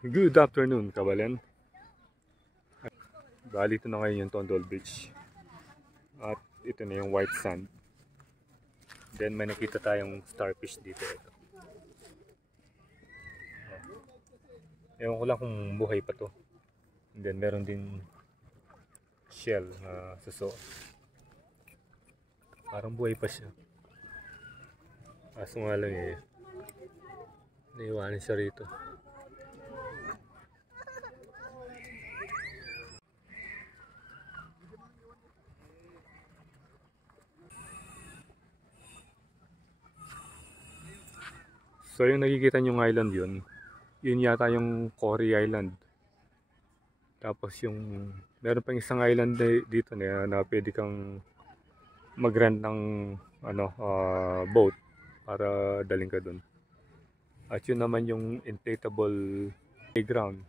Good afternoon, Kabalen. Bali, ito na ngayon yung Tondol Beach. At ito na yung white sand. Then may nakita tayong starfish dito. Ito. Ewan ko lang kung buhay pa to. And then meron din shell na suso. Parang buhay pa siya. Kaso nga lang naiwanan siya rito. So yung nakikita nyong island yun yata yung Cory Island. Tapos yung meron pang isang island dito na pwede kang mag-rent ng boat para daling ka dun. At yun naman yung inflatable playground.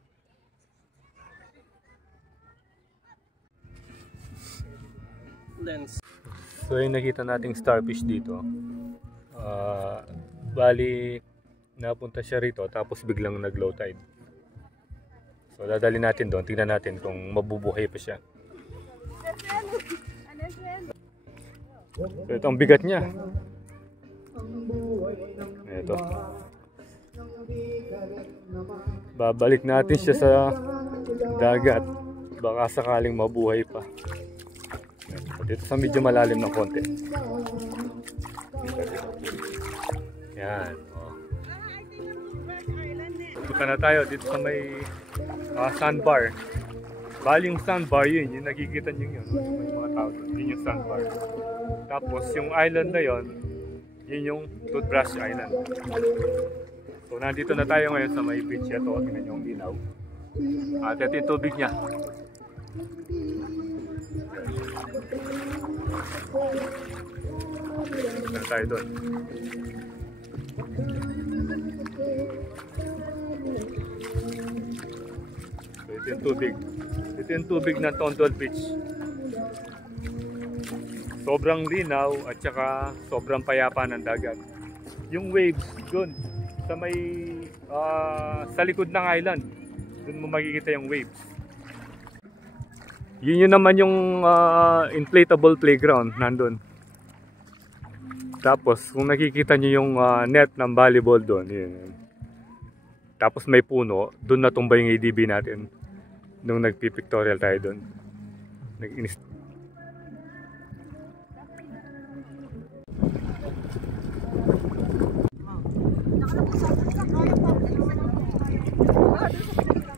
So yung nakita nating starfish dito, bali napunta siya rito tapos biglang nag-low tide. So dadali natin doon, tingnan natin kung mabubuhay pa siya. So ito ang bigat niya. Ito. Babalik natin siya sa dagat. Baka sakaling mabuhay pa. Dito sa medyo malalim ng konti. Yan. Punta na tayo dito sa may sandbar. Bali yung sandbar yun, yung nakikita nyo yun. May mga tao doon. Yun yung sandbar. Tapos yung island na yun yung Toothbrush Island. So nandito na tayo ngayon sa may beach. Ito, tingnan nyo yung ilaw. At ito yung tubig niya. Punta tayo doon. Ito yung tubig. Ito yung tubig ng Tondol Beach. Sobrang linaw at saka sobrang payapa ng dagat. Yung waves doon sa may sa likod ng island, doon mo makikita yung waves. Yun naman yung inflatable playground nandun. Tapos kung nakikita nyo yung net ng volleyball doon, yun. Tapos may puno, doon natumba yung ADB natin nung nagpipictorial tayo doon.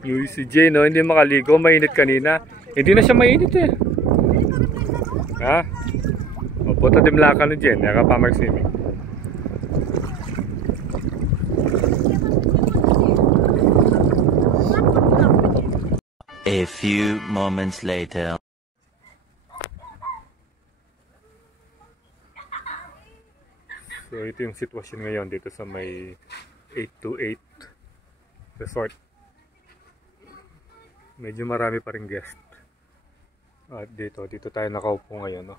Yung si Jay, no, hindi makaligo, mainit kanina. Hindi na siya mainit eh. Ha? O, punta dimlaka na Jay, naka pa mag-swimming. A few moments later. So ito yung sitwasyon ngayon dito sa may 828 resort. Medyo marami pa rin guest. At dito tayo nakaupo ngayon, no?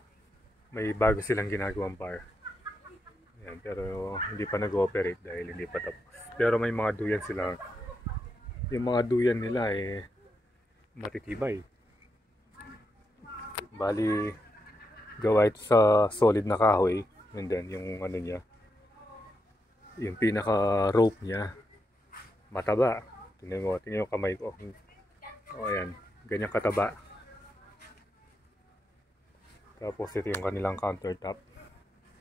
May bago silang ginagawang bar. Ayan, pero hindi pa nag-ooperate dahil hindi pa tapos. Pero may mga duyan sila. Yung mga duyan nila matitibay. Bali gawa ito sa solid na kahoy. And then yung ano niya, yung pinaka rope niya mataba. Tingnan yung kamay ko. O ayan, ganyan kataba. Tapos ito yung kanilang countertop,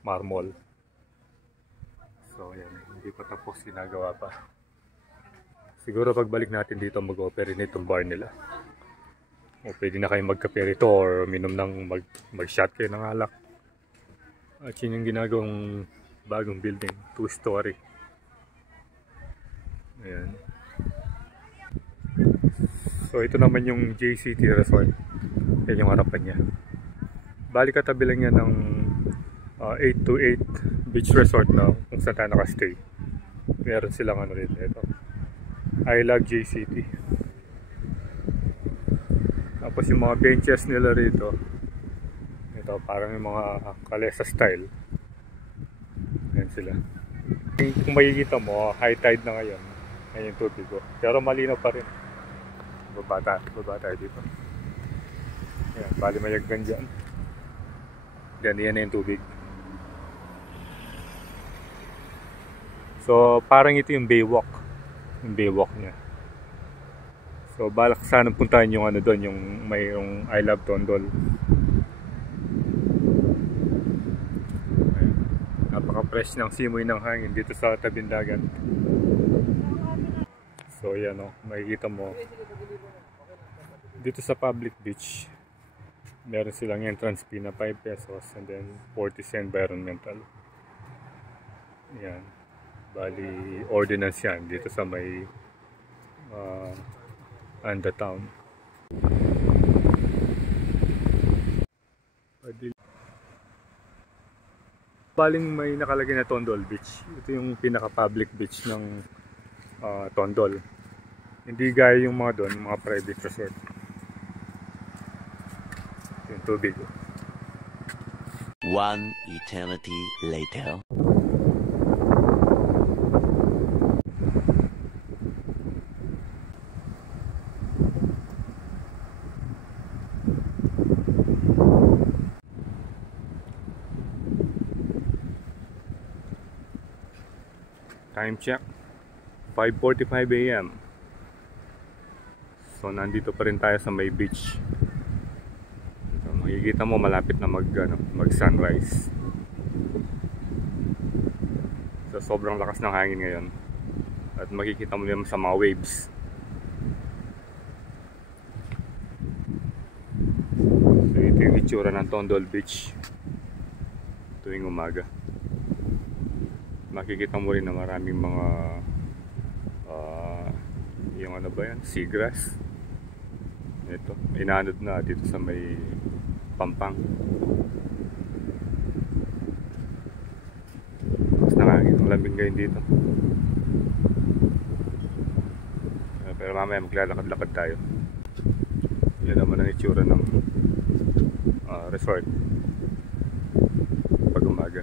marble. So ayan, hindi pa tapos, ginagawa pa. Siguro pagbalik natin dito mag-operate itong bar nila. O pwede na kayong magkape rito or minom ng mag-shot kayo ng alak. At yun yung ginagawang bagong building, 2-story. Ayan. So ito naman yung JCT Resort. Yan yung harapan niya. Bali katabi lang yan ng 828 Beach Resort na kung saan tayo nakastay. Meron silang ano rin ito, I Love JCT. Tapos yung mga benches nila rito, ito parang yung mga kalesa style. Ayan sila. Kung makikita mo, high tide na ngayon. Ayan yung tubig ko. Pero malinaw pa rin. Baba tayo dito. Ayan, bali mayaggan dyan. Yan yung tubig. So, parang ito yung baywalk. Yung baywalk niya. So, balak sana puntahan yung ano doon, yung mayroong I Love Tondol. Ayan. Napaka-fresh ng simoy ng hangin dito sa tabing dagat. So, yan o, makikita mo. Dito sa public beach, meron silang entrance fee na 5 pesos and then 40 cents environmental. Yan. Bali, ordinance yan dito sa may Anda Town. Baling may nakalagay na Tondol Beach. Ito yung pinaka-public beach ng Tondol. Hindi gaya yung mga doon, mga private resort. Yung tubig. One eternity later. Time check, 5:45 AM. So nandito pa rin tayo sa may beach. So, makikita mo malapit na mag sunrise. So sobrang lakas ng hangin ngayon. At makikita mo naman sa mga waves. So ito yung itsura ng Tondol Beach tuwing umaga. Makikita mo rin na maraming mga yung ano ba yan? Seagrass. Ito, inanod na dito sa may Pampang. Mas nakakita ang lamig ngayon dito. Pero mamaya maglalakad-lakad tayo. Yan naman ang itsura ng resort pag umaga.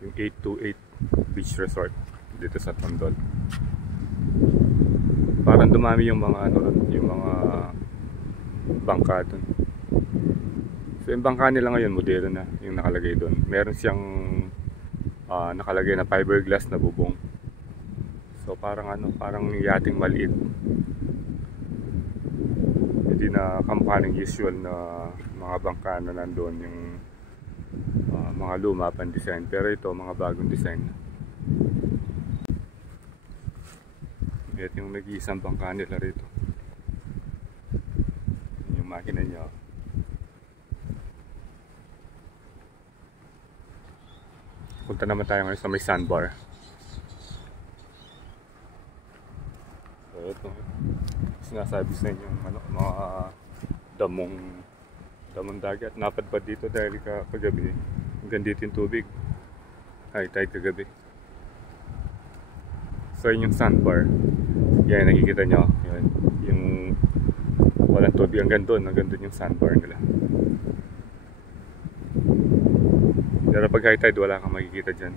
Yung 828 Beach Resort dito sa Tondol. Parang dumami yung mga yung mga bangka doon. So yung bangka nila ngayon modelo na yung nakalagay doon. Meron siyang nakalagay na fiberglass na bubong. So parang parang yating maliit. Hindi na kamukha ng usual na mga bangka na nandoon yung mga luma pang design, pero ito mga bagong design. Ito yung nag-iisang bangka nila rito. Yung makina niya. Punta naman tayo ngayon sa may sandbar. So ito, sinasabi sa inyo mga damong dagat. Napadpad dito dahil kagabi. Hanggang dito yung tubig. High tide kagabi. So yun yung sandbar. Yan, nakikita nyo. Yan, yung walang tubig hanggang doon yung sandbar nila. Pero pag high tide, wala kang makikita dyan.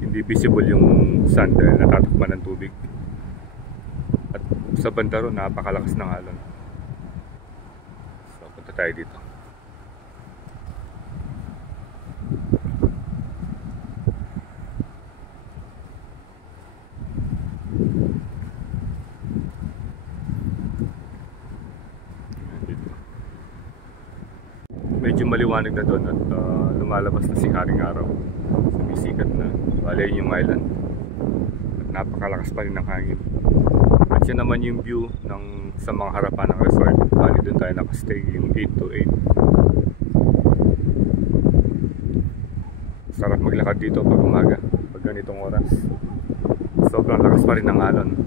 Hindi visible yung sand dahil natatakpan ng tubig. At sa banda ron, napakalakas ng alon. So punta tayo dito. Medyo maliwanag na doon at lumalabas na si Haring Araw. Sumisikat na. Bale yung island. At napakalakas pa rin ng hangin. At yan naman yung view sa mga harapan ng resort. Bali doon tayo nakastay yung 828. Sarap maglakad dito pag umaga. Pag ganitong oras. Sobrang lakas pa rin ng alon.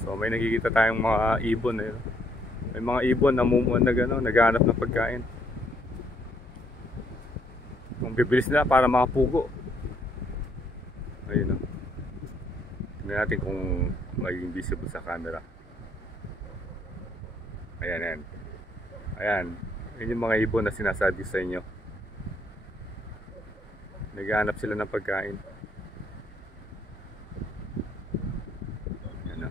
So may nakikita tayong mga ibon. May mga ibon na naghahanap ng pagkain. Kung bibilis nila para makapugo. Ayun o. Tingnan natin kung magiging visible sa camera. Ayan. Ayan. Yun yung mga ibon na sinasabi sa inyo. Naghahanap sila ng pagkain. Yan na.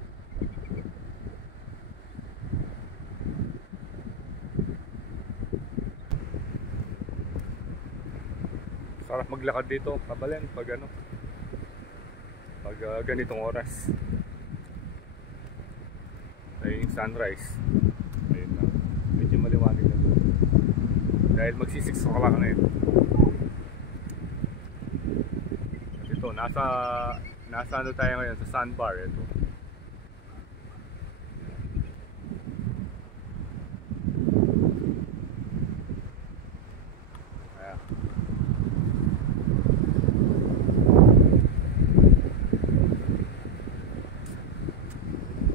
Sarap maglakad dito, Kabaleng, pag ano, pag ganitong oras. Ayun yung sunrise. Ayun na. Medyo maliwanag na doon. Dahil magsi-6 o'clock na yun. At ito, nasa ano tayo ngayon, sa sandbar. Ito. Ayan.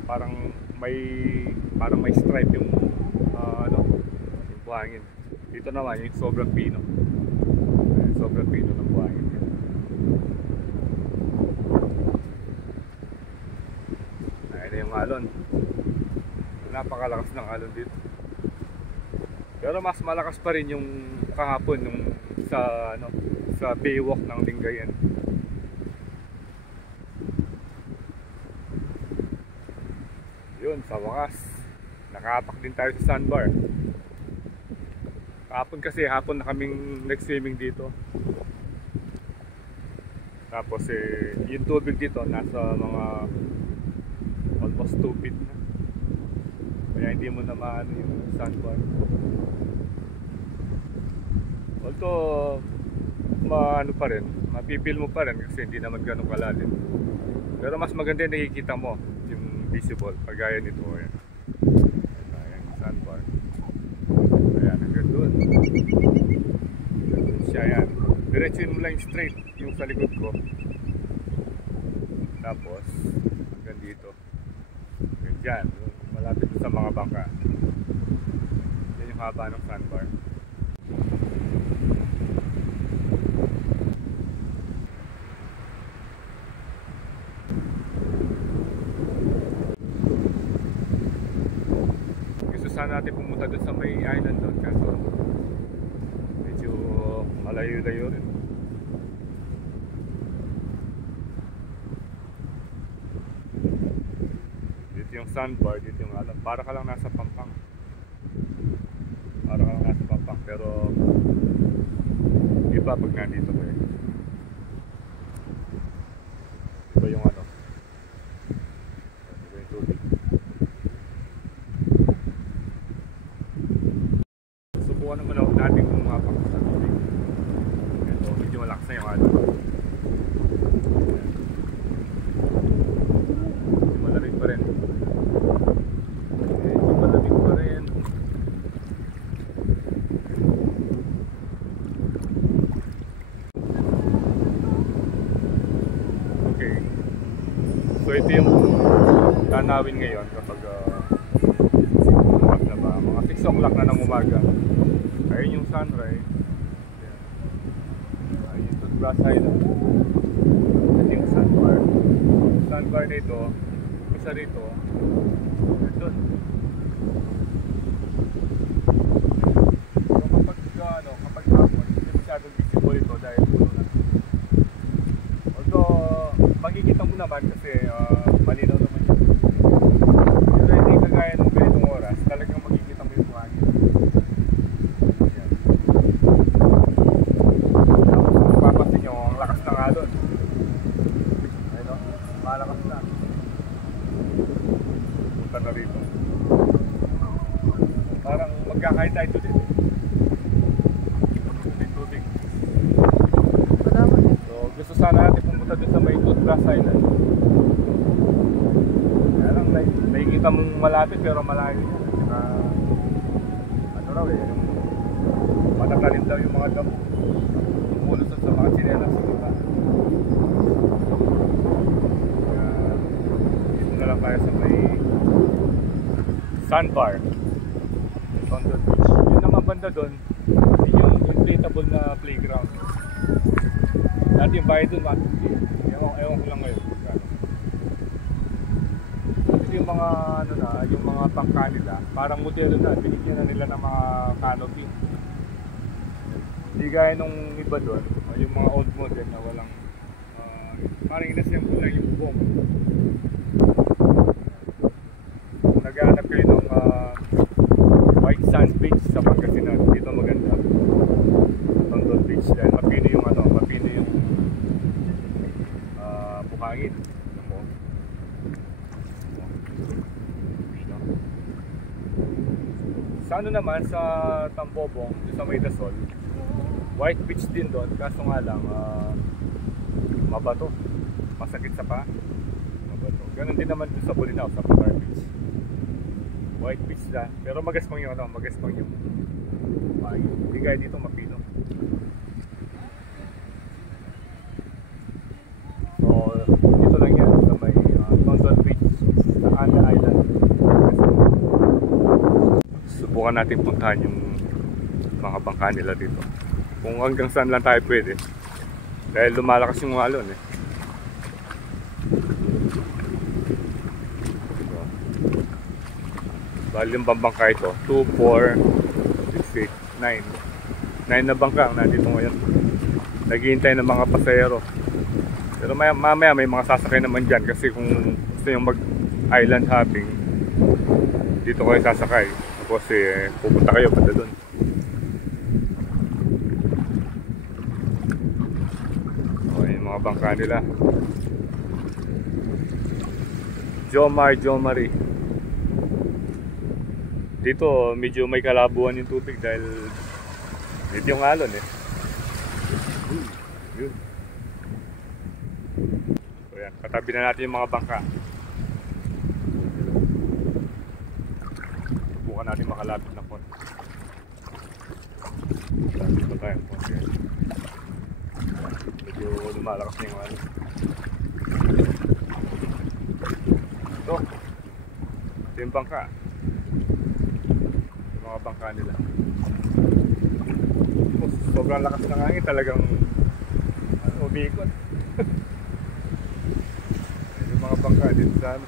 Parang may stripe yung ano, yung buhangin. Dito naman yung sobrang pino. Sobrang pino ng buhangin. Ayun na yung alon. Napakalakas ng alon dito. Pero mas malakas pa rin yung kahapon nung sa ano, sa Baywalk ng Lingayen. Yun, sa wakas nakapak din tayo sa sandbar. Kahapon kasi, hapon na kaming nag-swimming dito. Tapos yung tubig dito nasa mga almost 2 feet na. Kaya hindi mo na maano yung sandbar. Although maano pa rin, mapipil mo pa rin kasi hindi naman ganun kalalim. Pero mas maganda yung nakikita mo yung visible, pagaya nito. Ayan, ayan yung sandbar. Ayan, hanggang doon. Siya yan. Diretsuin mo lang straight yung sa likod ko. Tapos hanggang dito. Hanggang dyan, malapit sa mga bangka. Yan yung haba ng sandbar. Sana natin pumunta doon sa may island doon, kaso medyo malayo-layo rin. Dito yung sandbar, dito yung alam. Para ka lang nasa Pampang. Para ka lang nasa Pampang, pero iba pag nandito ko eh. Iba yung ano. Iba yung tubig. Subukan naman ako natin kung mapak sa tubig. Ito, medyo malakas na yung ano. Malamig pa rin. Medyo malamig pa rin. Okay. So ito yung tanawin ngayon kapag na ba? Mga 6 o'clock na ng umaga. Ayun yung sunrise. Ayun yung Toothbrush Island. Ayun yung sandbar. Sandbar nito, isa rito. Doon. So kapag hapon, hindi masyadong visible ito dahil puno na. Although, makikita mo naman kasi malinaw naman yun. Pero hindi kagaya ng ganitong oras, talagang makikita mo yung buhangin. Ayan. Tapos kung mapapansin nyo, ang lakas ng alon. Ayun o, malakas na. Punta na rito. Parang magkakahit tayo dito. Tubig. So gusto sana natin pumunta dito sa may Toothbrush Island. Kaya lang nakikita mong malapit pero malayo yan. Ano raw eh, yung matatalim daw yung mga damo. Umulusot sa mga sinelas sa lupa. Kaya dito na lang tayo sa may sandbar. Tondo Beach. Yun naman banda doon, yun yung inflatable na playground. Dati yung bahay doon, ewan ko lang ngayon. Yung mga ano na, yung mga bangka nila, parang modelo na, binigyan na nila ng mga canopy. Hindi gaya nung iba doon, yung mga old model na walang parang inassemble lang yung bubong. Kung naghahanap kayo ng white sand beach sa Pangasinan, dito maganda. Tondol Beach dahil mapino yung buhangin. Sa ano naman, sa Tambobong, sa May Dasol, white beach din doon, kaso nga lang mabato, masakit sa paa, mabato. Ganun din naman doon sa Bolinao, sa Pilar Beach, white beach na, pero magaspang yung buhangin. Hindi gaya dito mapino. So dito lang yan sa may Tondol Beach sa Ana Island. Subukan natin puntahan yung mga bangka nila dito. Kung hanggang saan lang tayo pwede. Dahil lumalakas yung alon eh. Bali yung bangka ito. 2, 4, 6, 8, 9. 9 na bangka ang nandito ngayon. Naghihintay ng mga pasahero. Pero mamaya may mga sasakay naman dyan. Kasi kung gusto nyo mag island hopping, dito kayo sasakay. Kasi pupunta kayo banda doon. Okay, yung mga bangka nila. Jomari. Dito medyo may kalabuan yung tubig dahil dito yung alon eh. Yun. So yan, katabi na natin yung mga bangka. Subukan natin makalapit na konti. Lapit pa tayo konti. Medyo lumalakas na yung alon. Ito yung bangka. Yung mga bangka nila. Sobrang lakas ng hangin, talagang umiikot. Yung mga bangka dito sa ano.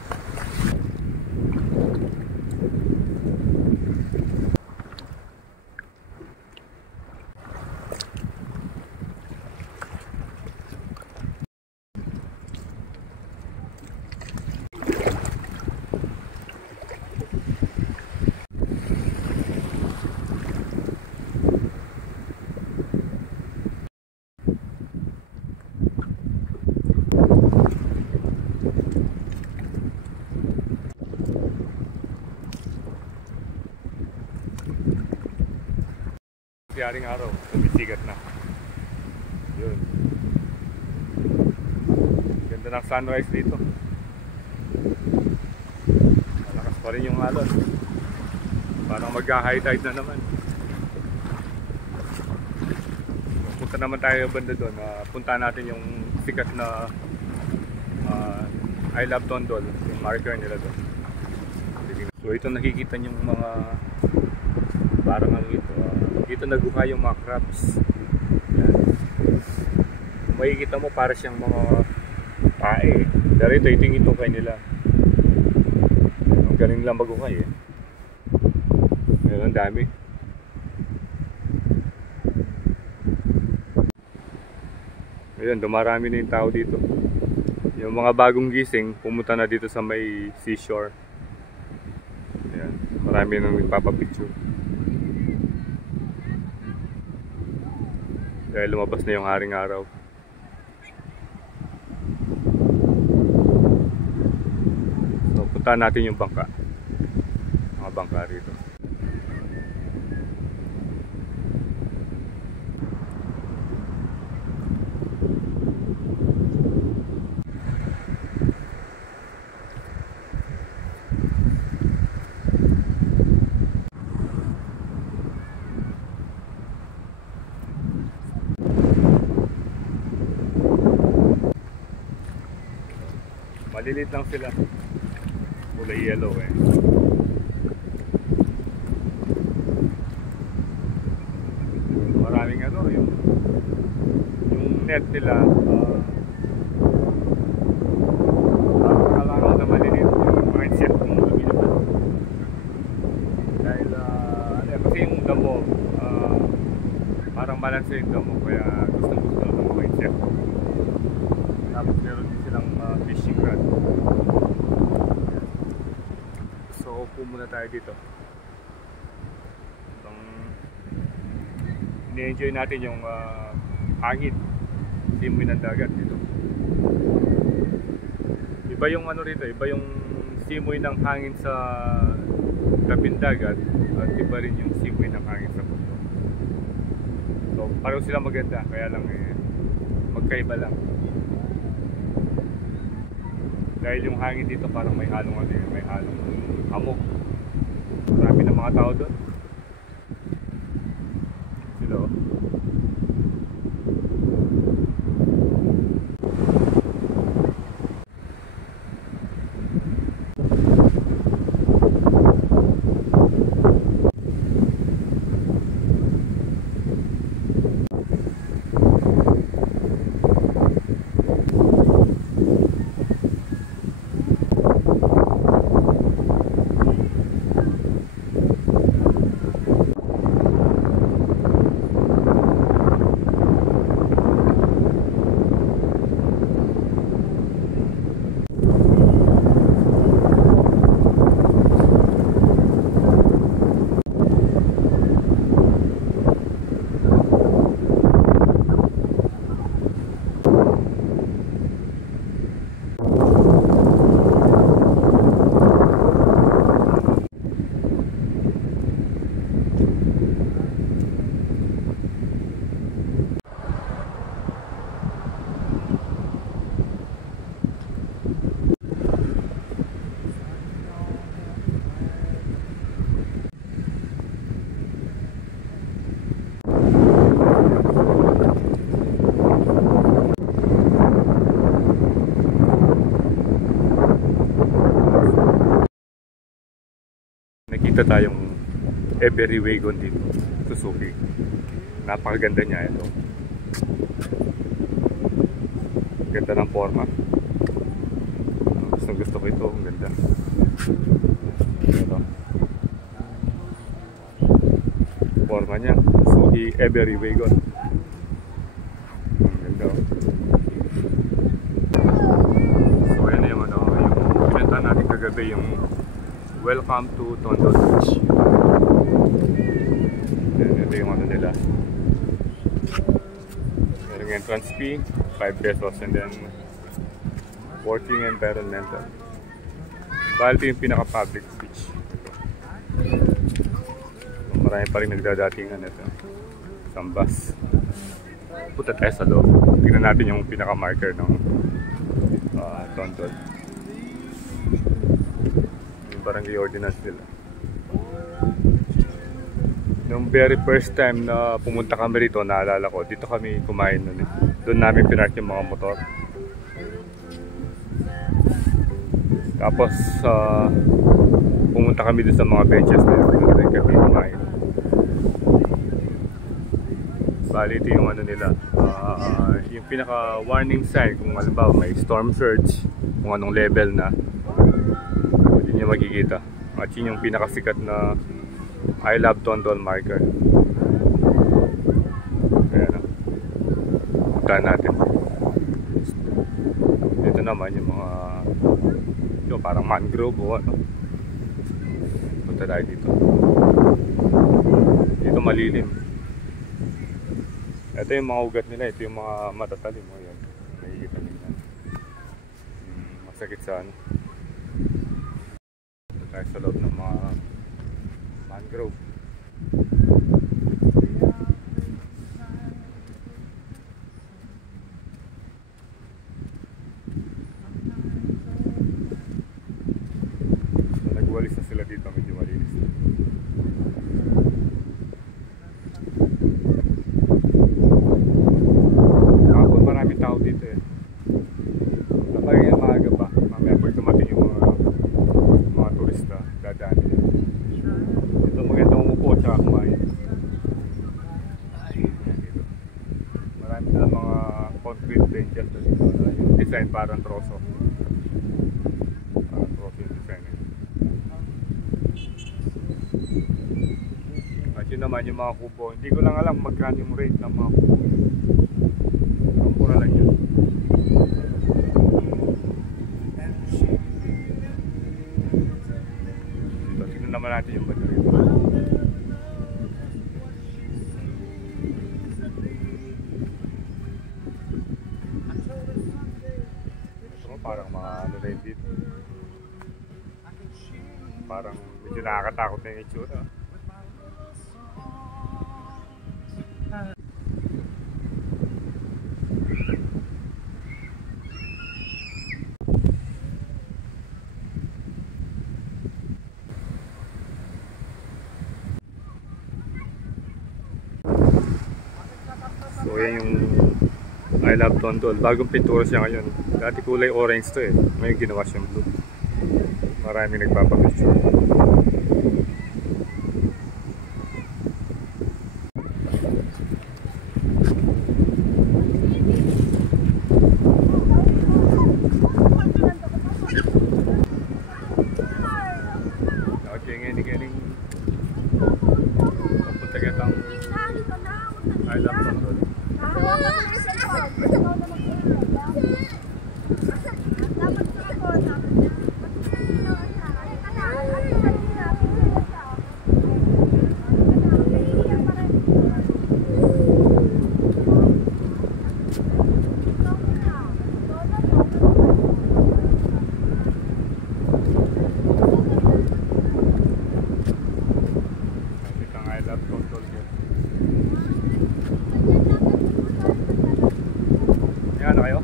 Yaring araw, sumisigat na. Yun. Ganda ng sunrise dito. Malakas pa rin yung alon. Parang mag-high tide na naman. Punta naman tayo banda doon. Punta natin yung sikat na I Love Tondol, yung marker nila doon. So ito nakikita yung mga parang ano ito. Dito naguha yung mga crabs. Yan. Makikita mo para siyang mga tae. Dahil ito yung itukay nila. Ang galing lang maguhay eh. Ngayon ang dami. Ngayon dumarami na yung tao dito. Yung mga bagong gising pumunta na dito sa may seashore. Ayan. Marami nang nagpapapicture. Dahil lumabas na yung haring araw. So puntahan natin yung bangka. Mga bangka rito. Maliliit lang sila. Kulay yellow eh. Maraming ano, yung net nila kailangan na maliliit yung mindset kung lumilipad. Dahil ano, kasi yung damo parang balanse yung damo kaya gusto silang fishing rod. So upo muna tayo dito. Ini-enjoy natin yung hangin, simoy ng dagat dito. Iba yung ano rito, iba yung simoy ng hangin sa tabing dagat at iba rin yung simoy ng hangin sa bundok. So pareho sila maganda, kaya lang magkaiba lang. Dahil yung hangin dito parang may halong may halong hamog. Marami ng mga tao doon. Sila nakita tayong Every Wagon dito, Suzuki. Napakaganda niya ito. Ganda ng forma. Gusto ko ito, ang ganda. Ito. Forma niya, Suzuki Every Wagon. Ang ganda. So yan yung ano, yung benta natin kagabi, yung Welcome to Tondo Beach. Ito yung ano nila. Merong entrance fee, 5 pesos, and then working environmental. Bali ito yung pinaka-public beach. Marami pa rin nagdadatingan ito. Isang bus. Punta tayo sa loob. Tingnan natin yung pinaka-marker ng Tondo. Barangay ordinance nila. Nung very first time na pumunta kami rito, naalala ko, dito kami kumain nun. Doon namin pinark yung mga motor. Tapos pumunta kami doon sa mga benches na yun. Doon rin kami kumain. Bali ito yung ano nila, yung pinaka warning sign kung halimbawa may storm surge, kung anong level na. Yun yung makikita. At yun yung pinakasikat na I Love Tondo marker. Ayan o. Puntaan natin. Dito naman yung mga yung parang mangrove o ano. Punta tayo dito. Dito malilim. Ito yung mga ugat nila. Ito yung mga matatalim. Ayan. Nakikita nila. Masakit sa ano. Tayo sa loob ng mga mangrove. So, nagwalis na sila dito, medyo malinis na. Kapag maraming tao dito eh. Kapag yung maaga pa, mamaya pag dumating yung mga turista, dadaan nila. Ito magandang umupo at saka kumain. Marami na mga concrete benches dito. Yung design parang troso. Parang troso yung design. At yun naman yung mga kubo. Hindi ko lang alam magkano yung rate ng mga kubo. Mura lang yun. naman natin yung banda rito. So, parang mga ano na yun dito. Parang medyo nakakatakot na yung itsura. So yan yung I Love Tondol. Bagong pintura siya ngayon. Dati kulay orange to eh. Ngayon ginawa siyang blue. Maraming nagpapapicture. Okay, ngayon papunta kitang I Love Tondol. Yan na kayo?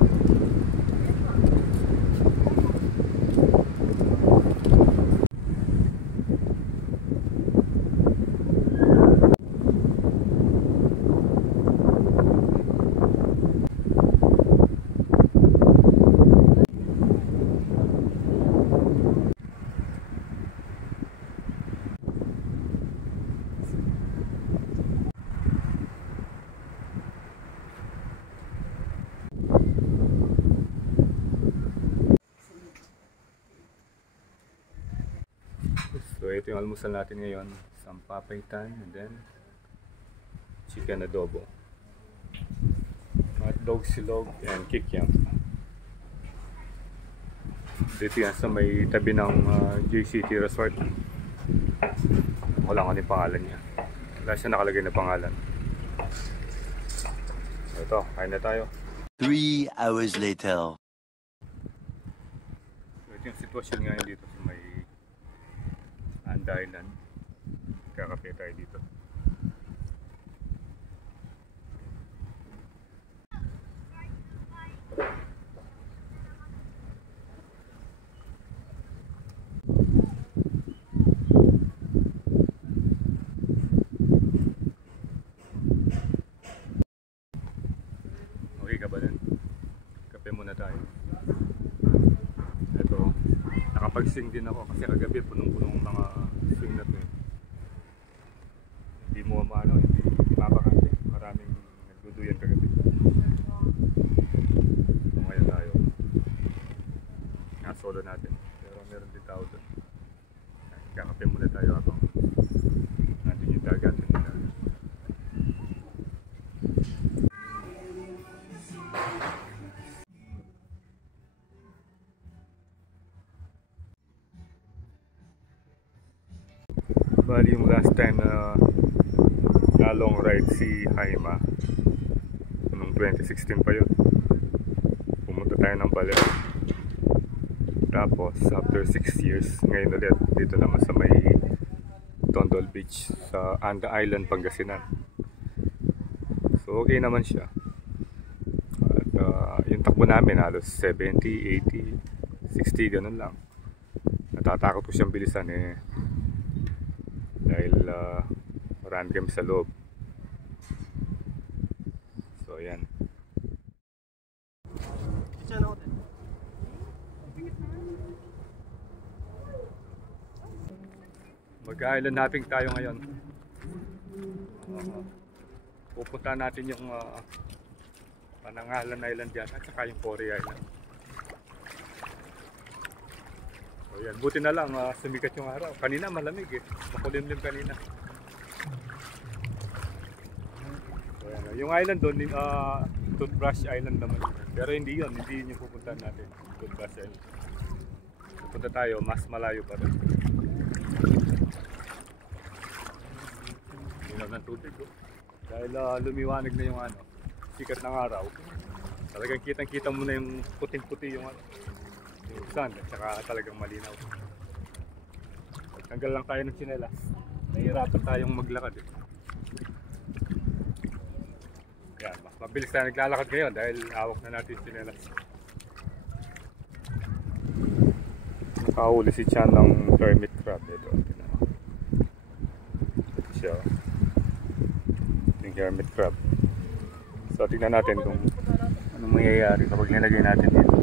So ito yung almusal natin ngayon, sampapaitan and then chicken adobo, hotdog silog and kikiam. Dito yan sa may tabi ng JCT Resort. Wala ko yung pangalan niya, wala siya nakalagay na pangalan. So ito, kain na tayo. 3 hours later. So ito yung sitwasyon ngayon dito sa may Anda Island. Kakape tayo dito. Okay ka ba din? Kape muna tayo. Ito, nakapag-sing din ako kasi kagabi punong-punong mga swing na to eh. Hindi mo maano, hindi mapakante. Maraming nagduduyan kagabi. So ngayon tayo. Solo natin. Pero meron din tao doon. Kakape muna tayo habang natin yung dagat nila. Bali yung last time na long ride si Haima noong 2016 pa yun, pumunta tayo ng Baler. Tapos after 6 years ngayon ulit dito naman sa may Tondol Beach sa Anda Island, Pangasinan. So okay naman siya. At yung takbo namin halos 70, 80, 60 ganun lang. Natatakot ko siyang bilisan eh dahil marami kami sa loob. So yan. Mag-island hopping tayo ngayon. Pupunta natin yung Panangalan Island yan at saka yung Cory Island. So yan, buti na lang sumikat yung araw. Kanina malamig eh, makulimlim kanina. So yan, yung island doon, Toothbrush Island naman. Pero hindi yun yung pupuntahan natin, Toothbrush Island. Pupunta tayo, mas malayo pa rin. Linaw ng tubig. Oh. Dahil lumiwanag na yung ano, sikat ng araw. Talagang kitang-kita mo na yung puting-puti yung ano, yung sun at saka talagang malinaw. Tanggal lang tayo ng tsinelas. Nahihirapan tayong maglakad eh. Yan, mas mabilis tayo naglalakad ngayon dahil hawak na natin yung tsinelas. Nakahuli si Chan ng hermit crab dito. Ito siya. Yung hermit crab. So tingnan natin kung anong mangyayari kapag nilagay natin dito.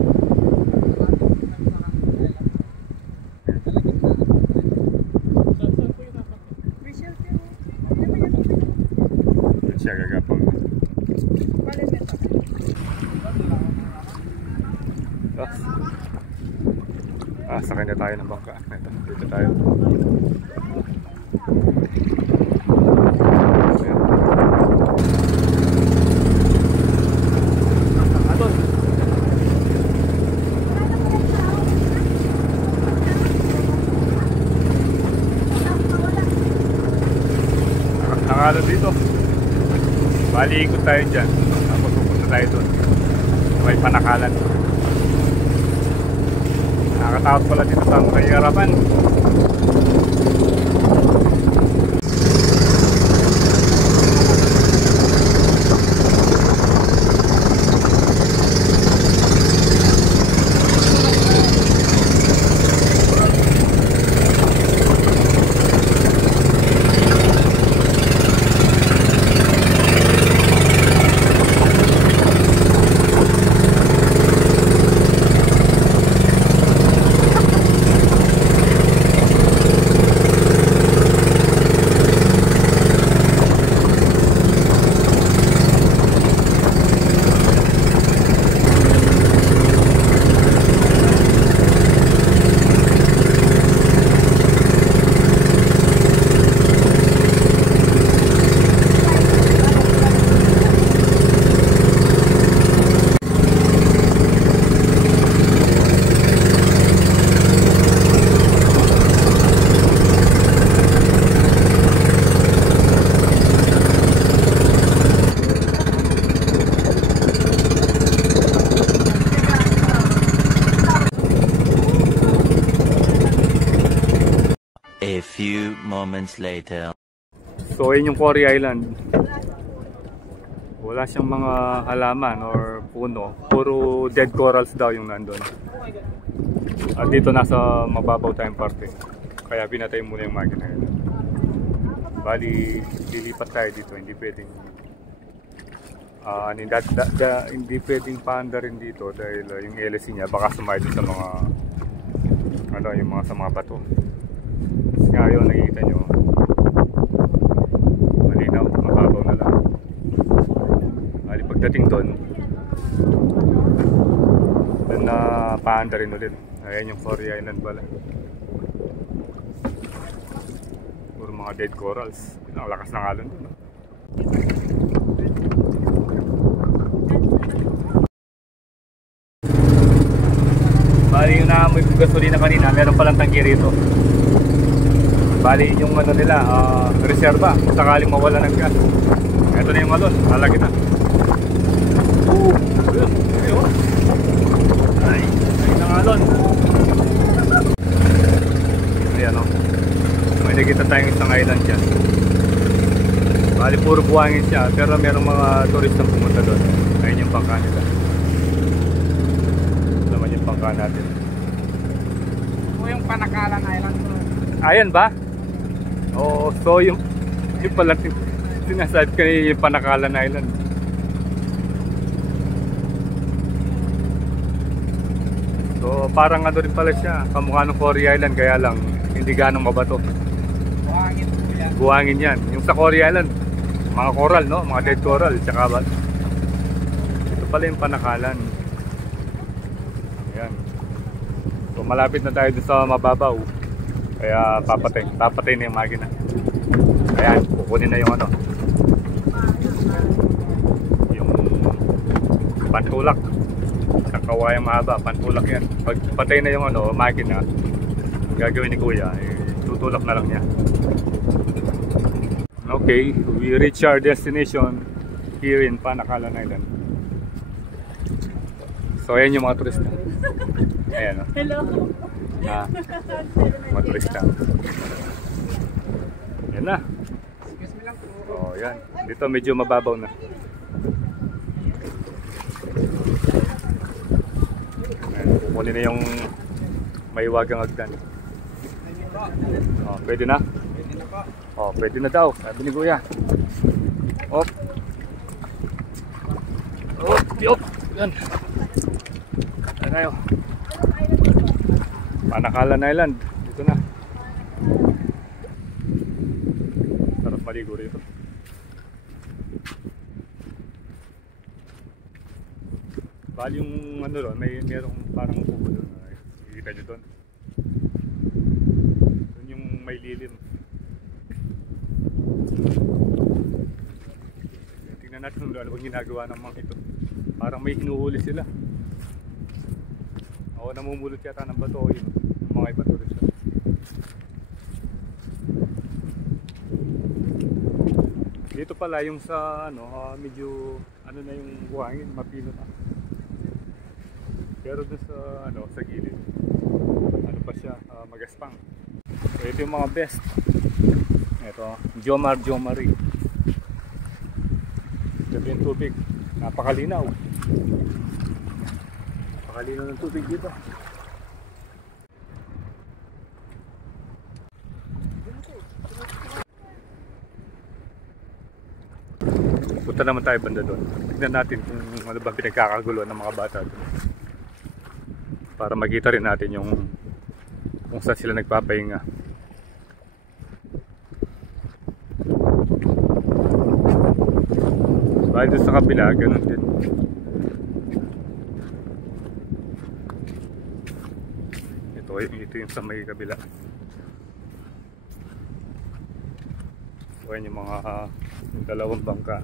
Ito siya gagapang. Sakay na tayo ng bangka. Dito tayo. Nakalo dito. Bali ikot tayo dyan. Tapos pupunta tayo doon. May panakalan. Nakakatakot pala dito sa may harapan. A few moments later. So yun yung Cory Island. Wala siyang mga halaman or puno. Puro dead corals daw yung nandun. At dito nasa mababaw tayong parte. Kaya pinatay muna yung makina yun. Bali, lilipat tayo dito. Hindi pwedeng hindi pwedeng paanda rin dito dahil yung LSC niya baka sumayo sa mga sa mga bato. Ngayon nakikita nyo malinaw, mababaw na lang. Bali pagdating doon na paanda rin ulit. Ayan yung Cory Island pala. Puro mga dead corals. Ang lakas ng alon doon, no? Bali yung naamoy kong gasolina kanina, meron palang tangke rito. Bali yung ano nila, reserva kung sakaling mawala ng gas. Ito na yung alon, lalaki na. Ay ng alon. Ayan o. May nakita tayong isang island dyan. Bali puro buhangin siya, pero merong mga turistang pumunta doon. Ayun yung bangka nila. Naman yung bangka natin. O yung Panakalan Island. Ayan ba? Oo, so yung pala sinasabi ko yung Panakalan Island. So parang ano rin pala siya, kamukha ng Cory Island, kaya lang hindi ganong mabato. Buhangin po yan. Buhangin yan. Yung sa Cory Island, mga coral, no? Mga dead coral, tsaka ba? Ito pala yung Panakalan. Ayan. So malapit na tayo dun sa mababaw. Kaya papatay na yung makina. Ayan, kukunin na yung ano, yung pantulak. Kakawayang mahaba, pantulak yan. Pag patay na yung ano, makina, gagawin ni Kuya, tutulak na lang niya. Okay, we reach our destination here in Panakalan Island. So ayan yung mga turista. Ayan o. Hello. Mga turista. Yan na. Excuse me lang po. Oh, yan. Dito medyo mababaw na. Ayan, kukunin na yung maiwagang agdan. Oh, pwede na? Pwede na po. Oh, pwede na daw. Sabi ni Kuya. Op. Op, op. Yan. Ayan tayo. Panakalan Island. Dito na. Sarap maligo rito. Bali yung ano doon, merong parang kubo doon. Nakikita nyo doon. Doon yung may lilim. Tingnan natin kung ano bang ginagawa ng mga ito. Parang may hinuhuli sila. Ako namumulot yata ng bato yun. Yung mga iba turista. Dito pala yung sa ano, medyo ano na yung buhangin, mapilo na. Pero dun sa ano, sa gilid, ano pa siya, magaspang. So ito yung mga best. Ito, Jomari. Ito yung tubig, napakalinaw. Napakalinaw ng tubig dito. Punta naman tayo banda doon. Tignan natin kung ano ba pinagkakagulo ng mga bata doon. Para makita rin natin yung kung saan sila nagpapahinga. Bali doon sa kabila, ganun din. Ito yung sa may kabila. So yan yung mga yung dalawang bangka.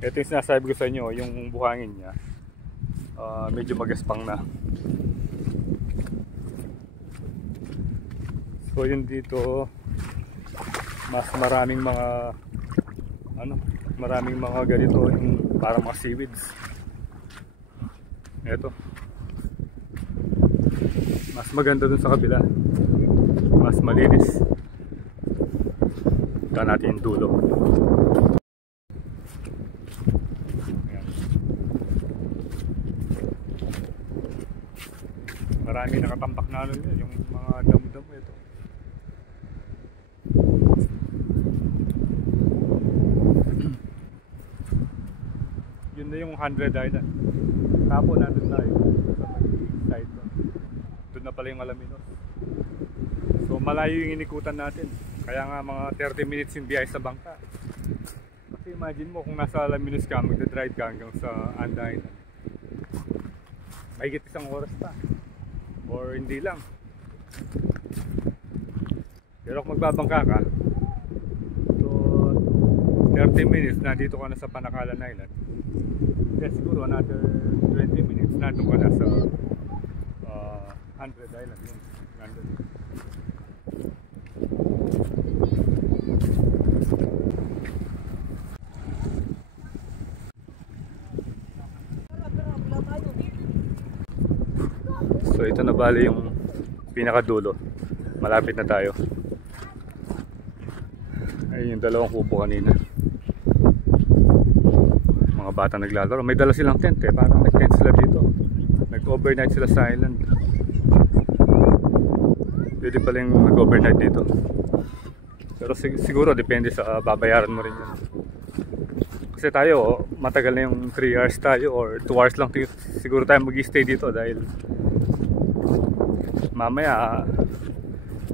Ito yung sinasabi ko sa inyo, yung buhangin niya medyo magaspang na. So yun dito, mas maraming mga maraming mga ganito yung parang mga seaweeds. Ito. Mas maganda dun sa kabila. Mas malinis. Ito natin yung dulo. Ayan. Marami nakatampak na yung mga damo-damo ito. Yun na yung 100 Island. Kapo nandun tayo sa side doon. Doon na pala yung Alaminos. So malayo yung inikutan natin. Kaya nga mga 30 minutes yung biyahe sa bangka. Kasi imagine mo kung nasa Alaminos ka, magdadrive ka hanggang sa Anda Island. Mahigit isang oras pa. Or hindi lang. Pero kung magbabangka ka, so 30 minutes nandito ka na sa Panakalan Island. Then siguro another 20 minutes nandun ka na sa 100 Island yun. Nandun. So ito na bali yung pinakadulo. Malapit na tayo. Ayun yung dalawang kubo kanina. Mga bata naglalaro. May dala silang tent eh. Parang nag-tent sila dito. Nag-overnight sila sa island. Pwede pala yung nag-overnight dito. Pero siguro depende sa babayaran mo rin yun. Kasi tayo matagal na yung 3 hours tayo or 2 hours lang siguro tayo mag-stay dito dahil mamaya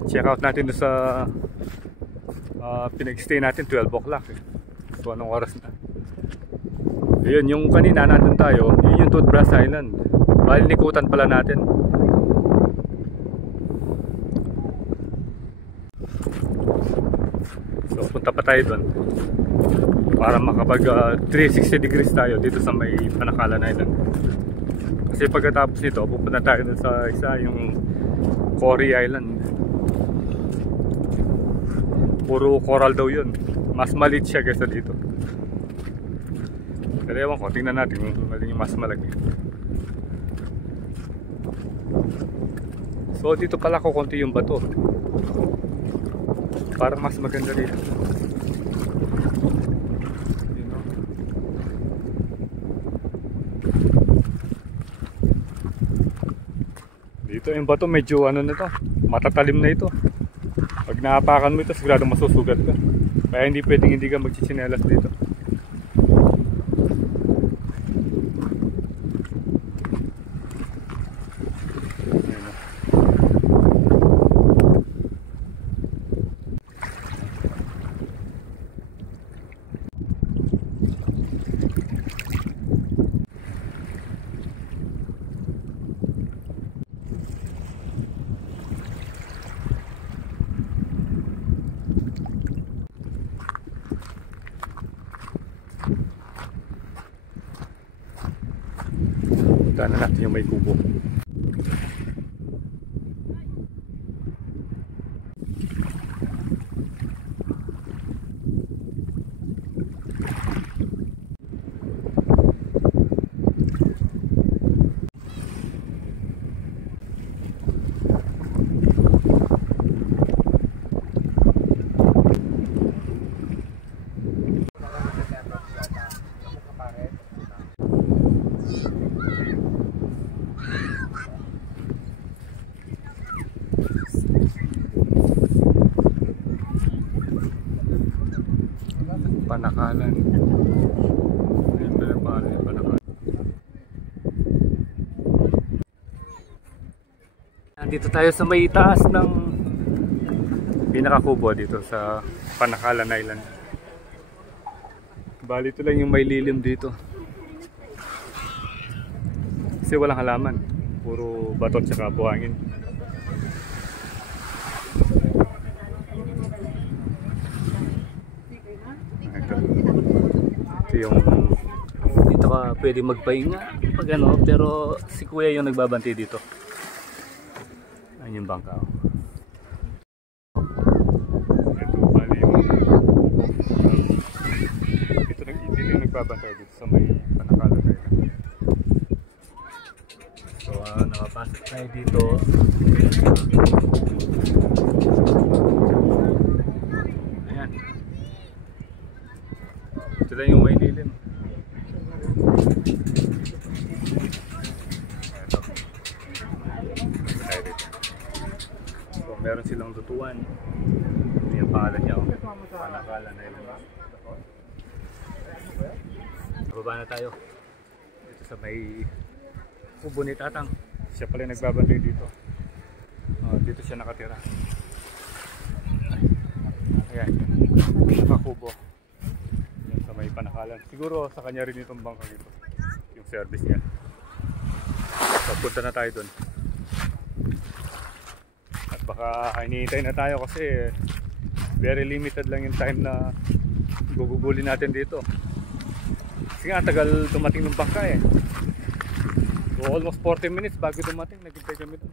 check out natin doon sa pinag-stay natin 12 o'clock eh. So anong oras na? Ayun, yung kanina nandun tayo, yun yung Toothbrush Island. Bali nikutan pala natin. So punta pa tayo doon para makapag 360 degrees tayo dito sa may Panakalan Island. Kasi pagkatapos nito pupunta tayo doon sa isa, yung Cory Island. Puro coral daw yun. Mas maliit siya kaysa dito. Pero ewan ko, tingnan natin kung alin yung mas malaki. So dito pala ko konti yung bato. Parang mas maganda dito. You know? Dito yung bato medyo ano na to, matatalim na ito. Pag naapakan mo ito, sigurado masusugat ka. Kaya hindi pwedeng hindi ka magchichinelas dito. Punta na natin yung may kubo. Panakalan. Ayun pala pala yung panakalan. Nandito tayo sa may taas ng pinakakubo dito sa Panakalan Island. Bali ito lang yung may lilim dito. Kasi walang halaman. Puro bato at saka buhangin. Ito yung dito ka pwede magpahinga pag ano, pero si kuya yung nagbabantay dito. Ayun yung bangka. Ito bali yung dito yung nagbabantay dito sa may Panakalan Island. So nakapasok tayo dito. Ayan. Ito lang yung may lilim. So meron silang tutuan. Ito yung pangalan niya. Panakalan Island. Bababa na tayo. Dito sa may kubo ni Tatang. Siya pala yung nagbabantay dito. Dito siya nakatira. Ayan. Nakakubo. Sa may Panakalan. Siguro sa kanya rin itong bangka dito. Yung service niya. So punta na tayo dun. At baka hinihintay na tayo kasi very limited lang yung time na gugugulin natin dito. Kasi nga tagal dumating ng bangka eh. So almost 40 minutes bago dumating. Naghintay kami dun.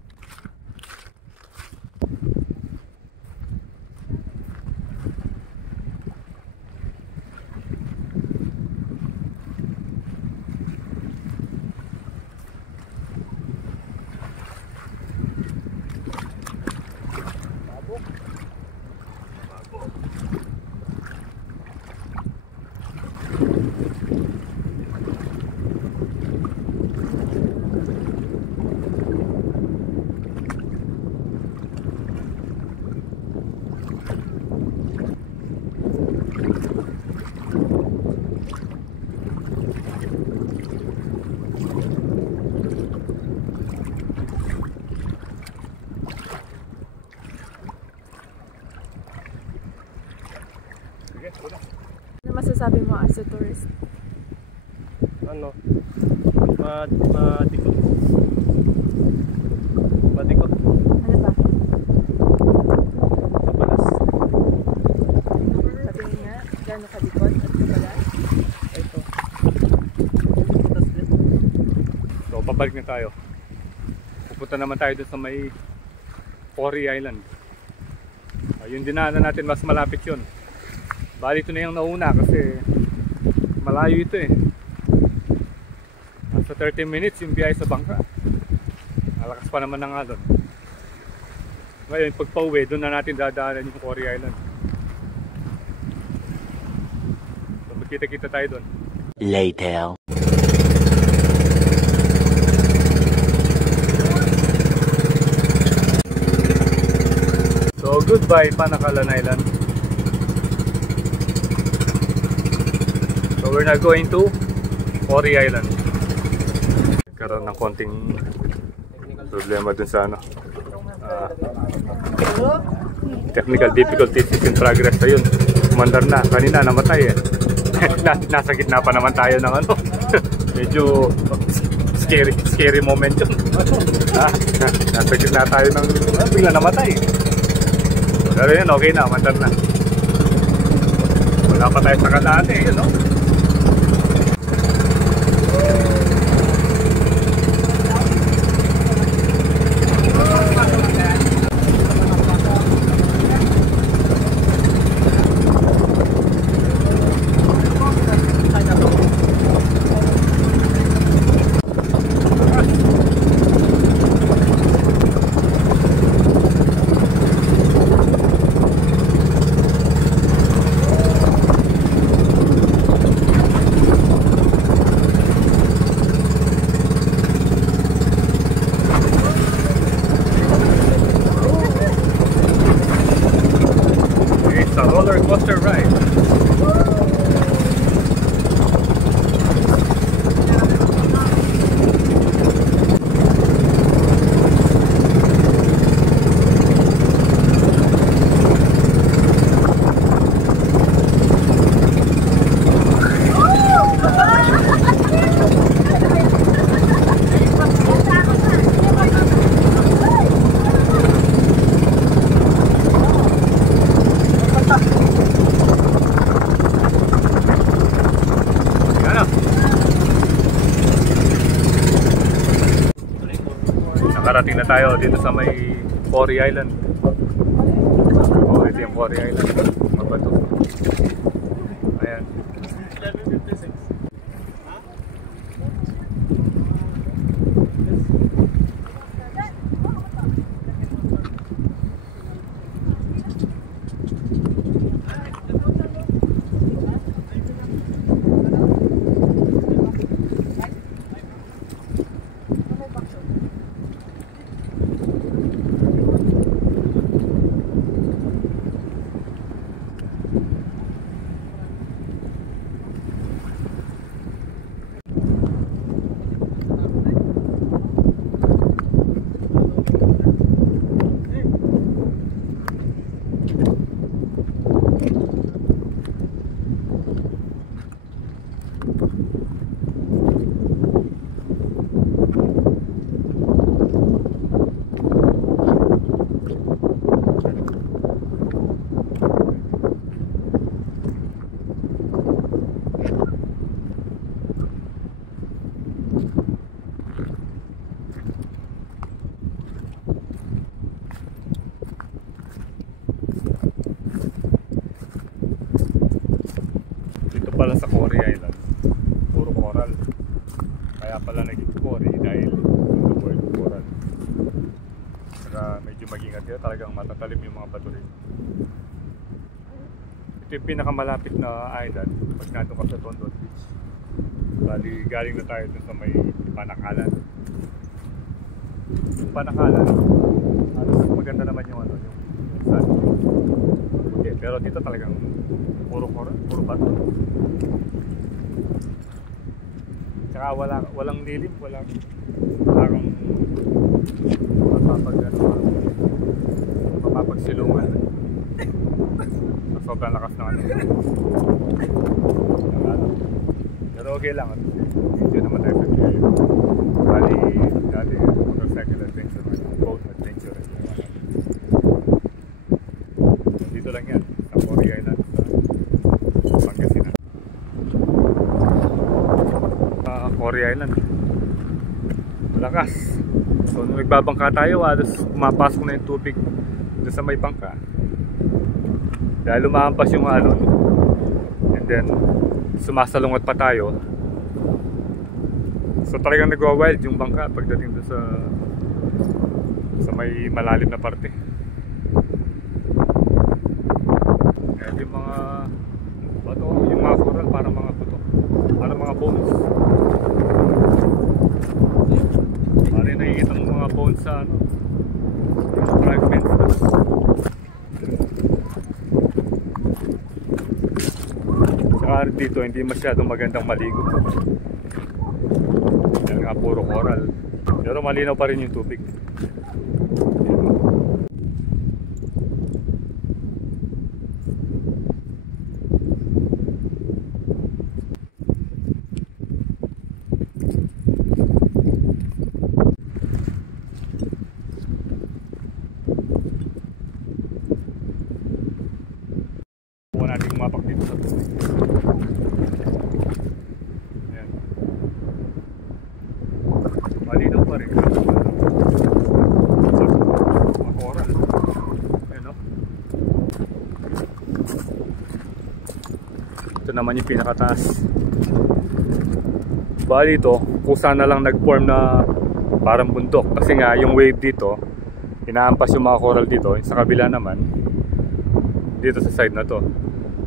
Ano masasabi mo as a tourist? Ano? Madikot. Madikot. Ano ba? Mabalas. Sabi niya, gano'n kadikot at kabalas? Ito. So pabalik na tayo. Pupunta naman tayo dun sa may Cory Island. Yung dinaanan natin mas malapit yun. Bali ito na yung nauna kasi malayo ito eh. Nasa 30 minutes yung biyahe sa bangka. Malakas pa naman na nga doon. Ngayon pag pauwi doon na natin dadaanan yung Cory Island. So magkita-kita tayo doon. Later. So goodbye Panakalan Island. So we're now going to Cory Island. Nagkaroon ng konting problema dun sa ano. Technical difficulties is in progress. Ayun, umandar na. Kanina namatay eh. Nasa gitna pa naman tayo ng ano. Medyo scary moment yun. Nasa gitna tayo ng bigla namatay. Pero yun, okay na, umandar na. Wala pa tayo sa kalahati eh, no? Roller coaster ride. Nakarating na tayo dito sa may Cory Island. Oh, ito yung Cory Island. Mabato. Ayan. Pala sa Cory Island, puro coral. Kaya pala naging Cory dahil the word coral. Saka medyo mag-ingat kayo, talagang matatalim yung mga bato rin. Ito yung pinakamalapit na island pag nandun ka sa Tondo Beach. Bali galing na tayo dun sa may Panakalan. Yung Panakalan, maganda naman yung ano, yung sun. Okay, pero dito talagang puro coral, puro bato. Tsaka walang lilim, walang mapapagsilungan. Sobrang lakas ng ano. Pero okay lang. Hindi naman tayo sa kaya. Bali, dati motorcycle adventure, boat adventure. Dito lang yan, sa Cory Island, sa Pangasinan. Cory Island. Malakas. So nung nagbabangka tayo, halos pumapasok na yung tubig doon sa may bangka. Dahil lumahampas yung alon, and then sumasalungat pa tayo. So talagang nagwa-wild yung bangka pagdating doon sa may malalim na parte. Kaya yung mga bato, yung mga coral parang mga buto, parang mga bones. Parang nakikita mo mga bones sa ano, yung fragments. Saka dito hindi masyadong magandang maligo. Yan nga, puro coral. Pero malinaw pa rin yung tubig. Huwag natin mapak dito sa tubig. Ayan. Malinaw pa rin. Mga coral. Ayan, no? Ito naman yung pinakataas. Bali ito, kusa na lang nag-form na parang bundok. Kasi nga yung wave dito, inaampas yung mga coral dito. Sa kabila naman, dito sa side na to.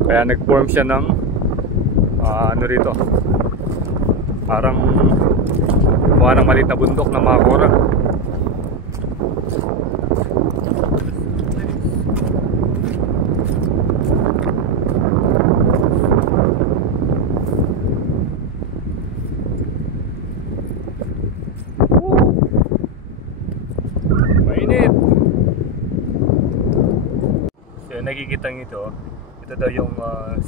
Kaya nag-form siya ng ano rito, parang mukha ng maliit na bundok ng mga coral. Mainit. So nakikita nyo ito daw yung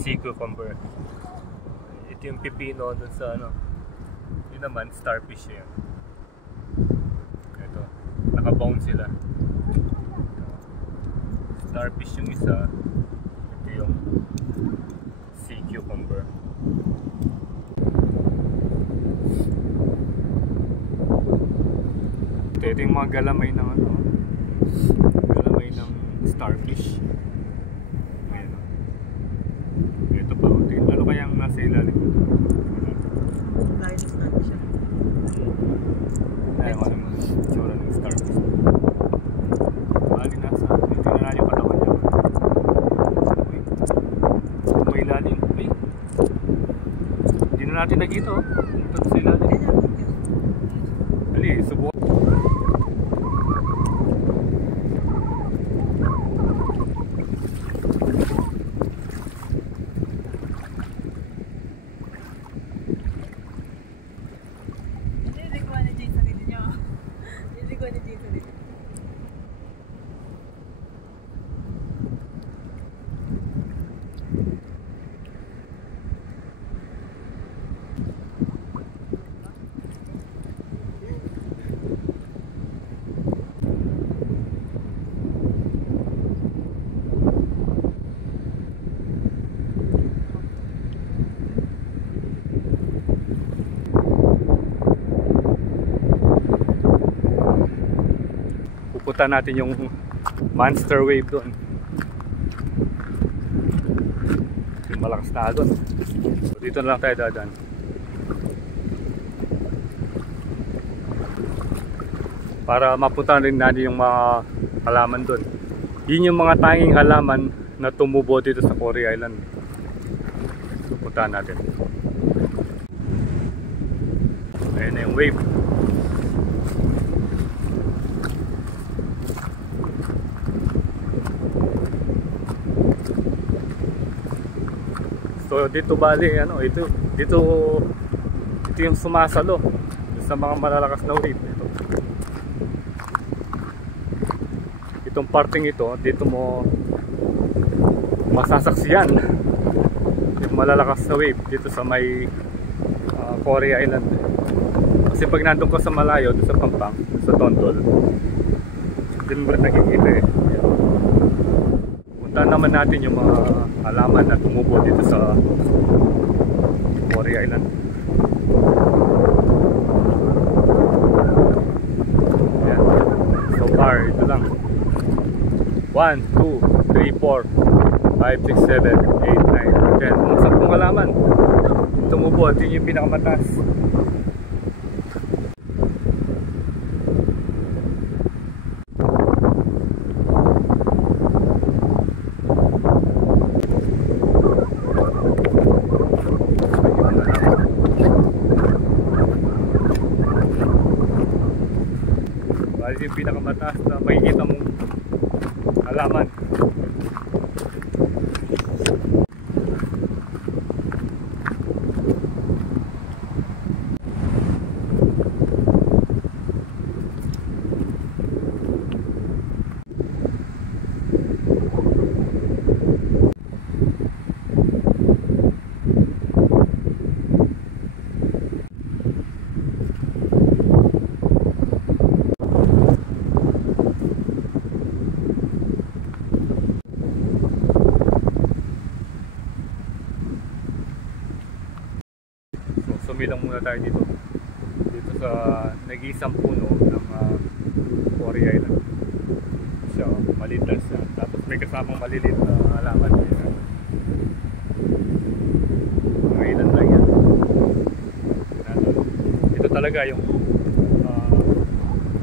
sea cucumber. Ito yung pipino dun sa ano. Yun naman, starfish yan. Ito, nakabound sila. Starfish yung isa. Ito yung sea cucumber. Ito yung mga galamay ng ano, galamay ng starfish. Ito pa, ano kayang nasa ilalim ito? Guys, natin siya. Ayaw ko naman tsura ng starfish. Bali nasa, hindi na lang yung katawan niya. May ilalim. Hindi na natin nakita, oh. Ito sa ilalim. Ali, subukan. Pupunta natin yung monster wave doon. Yung malakas na doon. So, dito na lang tayo dadaan. Para mapunta rin natin yung mga halaman doon. Yun yung mga tanging halaman na tumubo dito sa Cory Island. So, puntahan natin. Ayan na yung wave. So dito bali dito yung sumasalo sa mga malalakas na wave. Itong parting ito, dito mo masasaksiyan yung malalakas na wave dito sa may Cory Island. Kasi pag nandun ko sa malayo, doon sa Pampang, sa Tondol, din mo rin nakikita eh. Punta naman natin yung mga halaman na tumubo dito sa Cory Island. Ayan. So far, ito lang. 1, 2, 3, 4, 5, 6, 7, 8, 9, 10. Kung 10 halaman. Tumubo at yun yung pinakamataas. Bali yung pinakamataas na makikita mong halaman. Sumilang muna tayo dito sa nag-iisang puno ng Quarry Island. Siya, maliit lang siya. Tapos may kasamang maliliit na halaman. Mga ilan lang yan. Ito talaga yung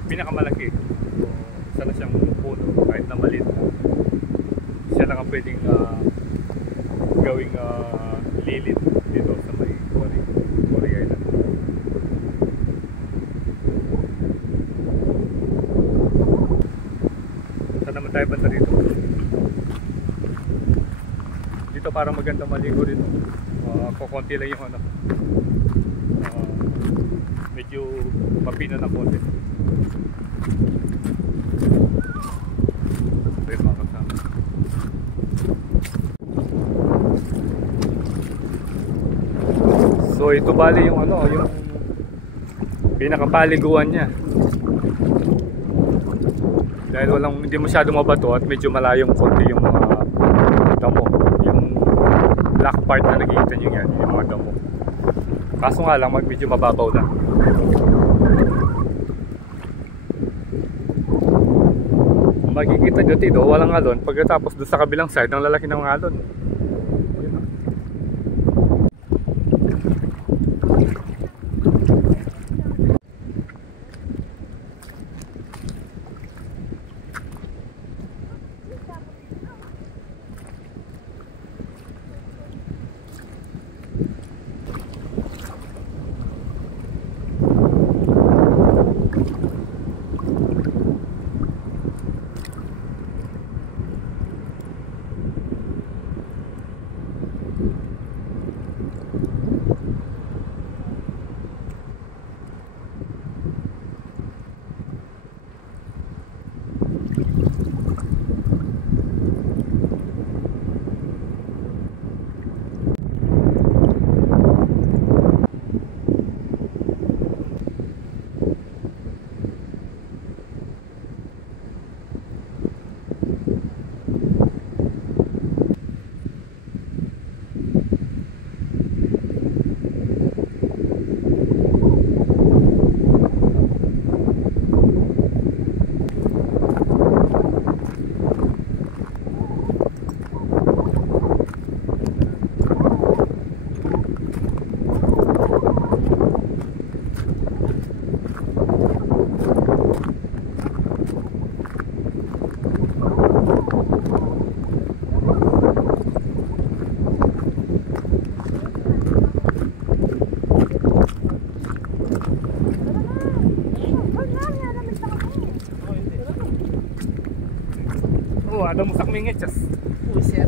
pinakamalaki. So, isa na siyang puno kahit na maliit na. Siya lang ang pwedeng gawing lilit dito sa may Quarry Island. Saan naman tayo banda dito? Dito parang maganda maligo dito. Kukunti lang yung medyo mapina na konti. Pero mga kasama. So ito bali yung yung pinakapaliguan niya. Dahil hindi masyadong mabato at medyo malayong konti yung mga damo. Yung black part na nakikita nyo yan, yung mga damo. Kaso nga lang medyo mababaw na. Makikita nyo dito, walang alon. Pagkatapos doon sa kabilang side, ang lalaki ng alon. Ada musak mengecas. Buset.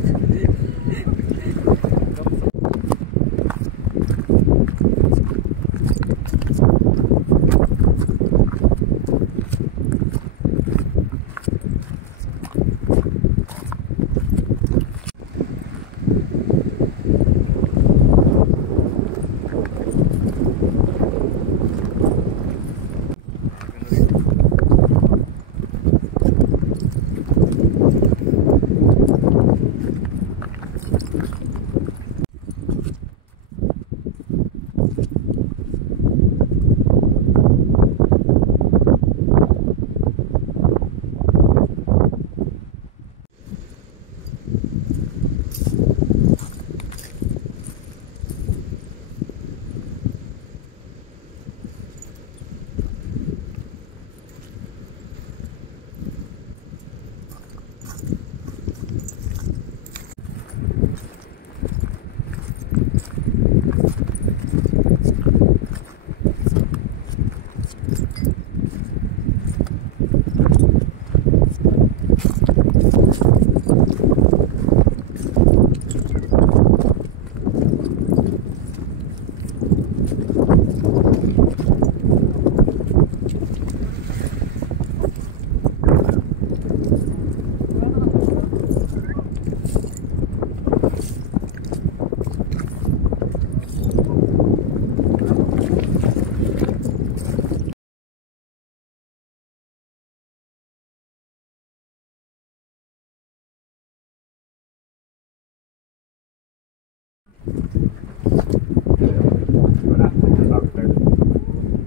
Wala, sabi tayo.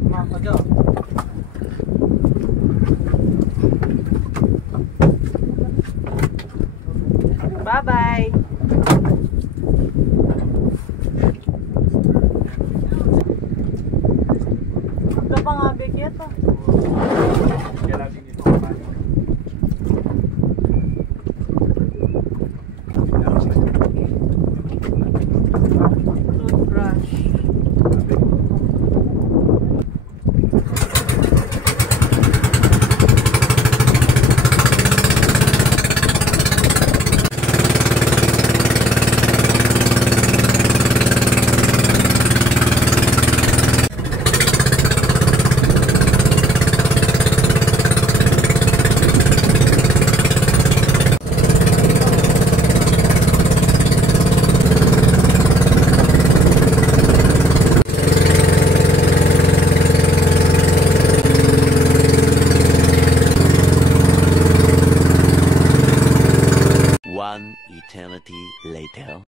Mga kadyo. Bye-bye! Ito pa nga, Becky, ito. Kaya laging ito. Toothbrush. One eternity later.